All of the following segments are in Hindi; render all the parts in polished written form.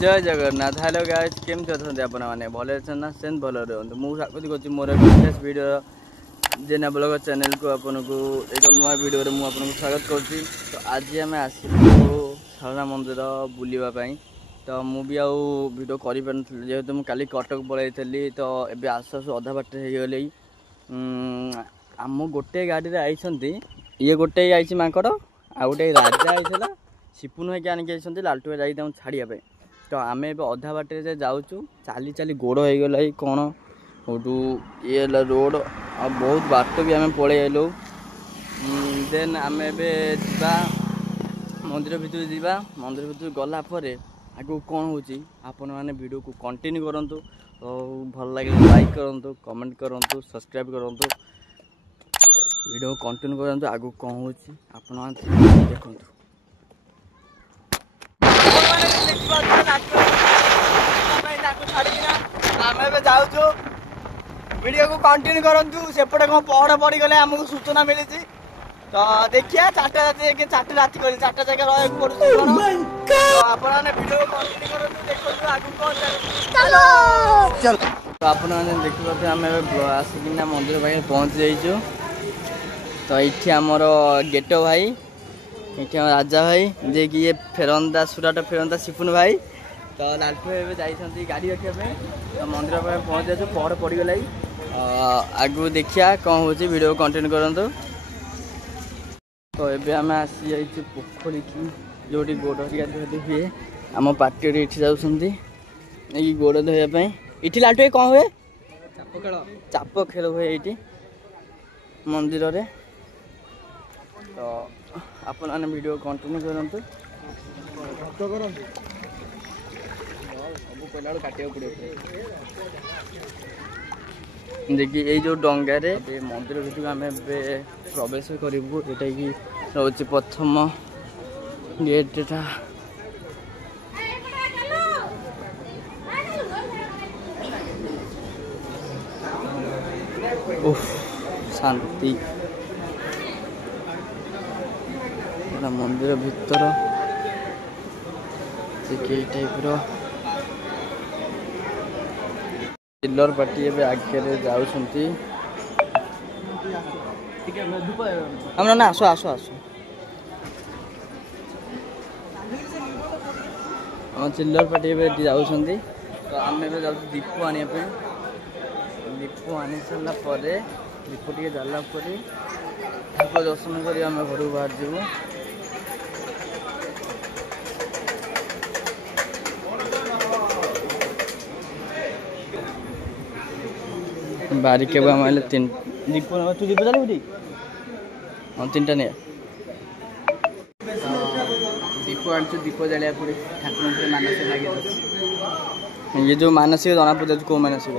जय जगन्नाथ। हेलो गाइस, केमती अच्छा आपण मैंने भले ना सेम भल रुहतु। मुझे स्वागत करुँच मोर एक वीडियो जेना ब्लॉग चैनल को आपन को एक नुआ वीडियो रे मुझे स्वागत करुँची। तो आज आम आसलु सारना मंदिर बुलवाई। तो मुझे आउ वीडियो कर जेहेतु मुझे काली कटक पलैली तो ये आसु आसु अधा बाट हो गली। आम गोटे गाड़ी रे आई ये गोटे आई माकड़ आ गोटे राजा आई सिपुन भाई आनिक आई लालटू भाई जाई छाड़िया। तो आम ए अधा बाटे जाऊँ चाली चाली गोड़ हो गला कौन गोटू ये रोड आ बहुत बाट भी आम पलि आलु। देन आम एबा मंदिर भितर जावा। मंदिर भितर गलापर आगू कौन हो आपण मैंने वीडियो को कंटिन्यू करूँ। भल लगे लाइक करूँ, कमेंट करूँ, सब्सक्राइब करूँ, वीडियो को कंटिन्यू करूँ। आगू कौन हो देखूँ। जाऊँ वीडियो को कंटिन्यू करूँ। सेपटे कौन पहड़ पड़ गले आमको सूचना मिली। तो देखिए 4टा राति 4टा राति कर 4टा जगह रहा पड़े। तो आपने वीडियो को कंटिन्यू करूँ देखो आगू कौन चलो। तो आपने देखिए आम आसिकिना मंदिर पाखे पहुँची जाइए। तो ये आमर गेट भाई ये राजा भाई जे कि ये फेरंदा सुराट फेरंदा सिपुन भाई। तो लालटू भाई जाइए गाड़ी रखापी। तो मंदिर पाखे पहुँच जाए पहड़ पड़गला। आगू देखिया कौन हो वीडियो कंटिन्यू करूँ। तो ये आम आसी जाइए पोखरी की जो गोड़ धुआधुई हुए। आम पार्टी ये जाऊँगी गोड़ धोवाई। ये लालटू भाई कौन हुए? चाप खेल हुए ये मंदिर रे। तो आपण मैंने वीडियो कंटिन्यू करूँ। सब पहला काटा पड़े देखिए ये जो डंगारे मंदिर भर आम प्रवेश करूँ। यहाँ कि रोचे प्रथम गेट शांति मंदिर भीतर टाइप चिल्लर पार्टी आगे जाऊँगी। ना आस आस आस हम चिल्लर पार्टी जाऊँगी। तो आम जाऊँ दीप आने दीप आनी सारापर दीप टे जलापर दीप दर्शन कर आम घर बाहर जीवु। बारिके आम 3 दीप तू दीप जल हाँ 3टा नहीं दीप आनी दीप जलिया पड़े ठाकुर मानसिक लगे। ये जो मानसिक जना पड़े कौ मानसिक।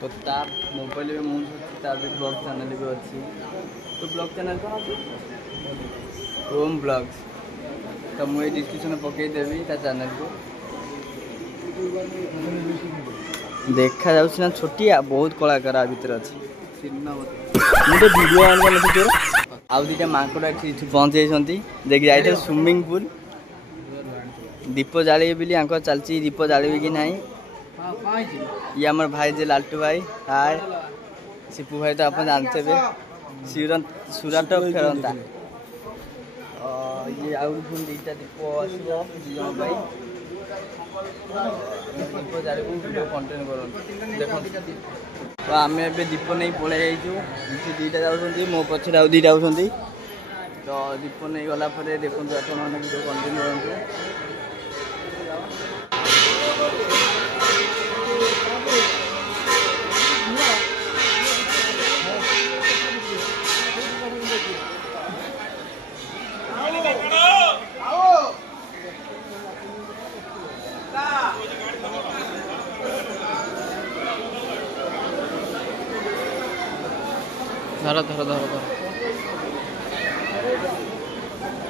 तो तार मोबाइल में मुझे भी ब्लॉग चैनल भी अच्छी। तो ब्लॉग चैनल कौन अच्छी ओम ब्लॉग्स। तो मुझे डिस्क्रिप्शन पकईदेवी चैनल को देखा जाऊँ ना छोटिया बहुत कलाकार भर अच्छी। मुझे वीडियो ऑन कर आउ 2टा माकड़ पहुँच जाती देखिए जाइए स्विमिंग पूल दीप जाले चलती दीप जाले कि ना। ये आमर भाई जे लालटू भाई हाय सिपू भाई तो आप जानते सुराट फेरंदा। ये आउ 2टा दीप आसो दीप जाले वीडियो कंटिन्यू कर देख। तो आम ए दीप नहीं पलि जाइए 2टा जाऊँगी मो पछे आउ 2टा आउंती। तो दीप नहीं गलापर देखो आप वीडियो कंटिन्यू करूँ। धर धर धर धर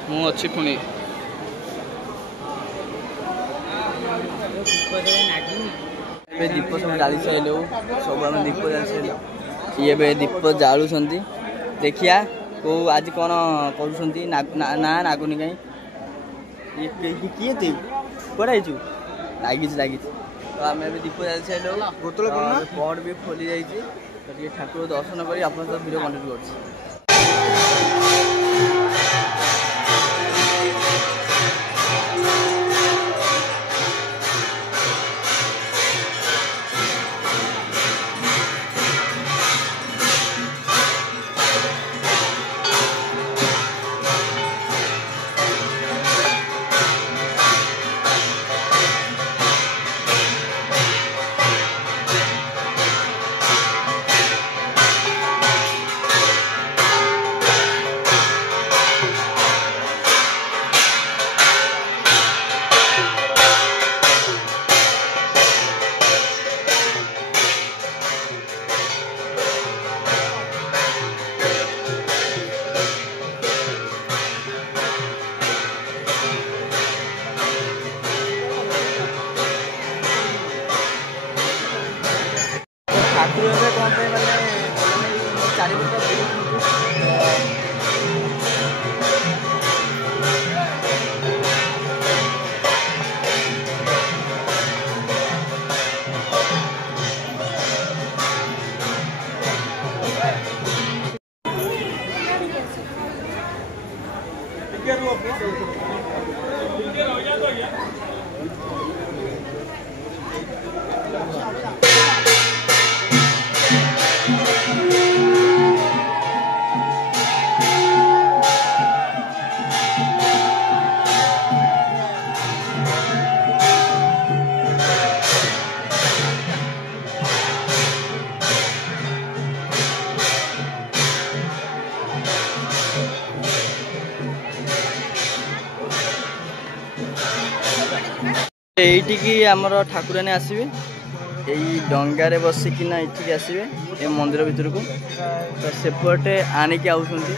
मु अच्छी पुणी दीप सब जाली सारे सब आम दीप जाली सारे। ये दीप जालु देखिया को आज कौन कर ना नागुनी कहीं किए तु कड़े लगी तो आम भी दीप जाल सारे पहड़ भी खोली जाइए तो ठाकुर दर्शन कर भिडियो कंटिन्यू कर ठाकुर कौन मैंने चार এইটিকি আমার ঠাকুরাণী আসবে এই ডঙ্গারে বসিকিনা এঠিকি আসবে এই মন্দির ভিতরକୁ তো সেপটে আনিকি আউଛନ୍ତି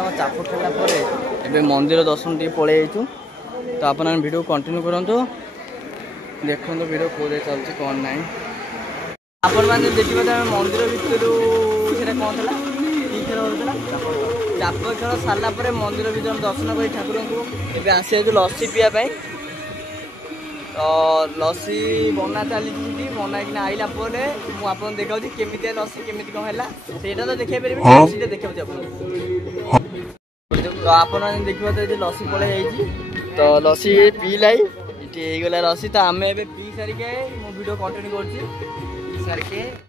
आम चाप खेलला मंदिर दर्शन टे पलि तो आप वीडियो कंटिन्यू करूँ देखो वीडियो कौन चलती कौन ना आपण मैंने देखिए मंदिर भितर कौन था कि खेल होता चाप खेल सारापर मंदिर भर दर्शन कर ठाकुर को ए आसी लस्सी पीवाई तो लस्सी बना चली बना कि आइला मुझे देखा केमी लस्सी केमी कौन है ସେଇଟା तो देखिए पारे लस्सी देखा तो आप देखिए तो लस्सी पलि तो लस्सी पीला ये गला लस्सी तो आम ए पी सारिके मु वीडियो कंटिन्यू कर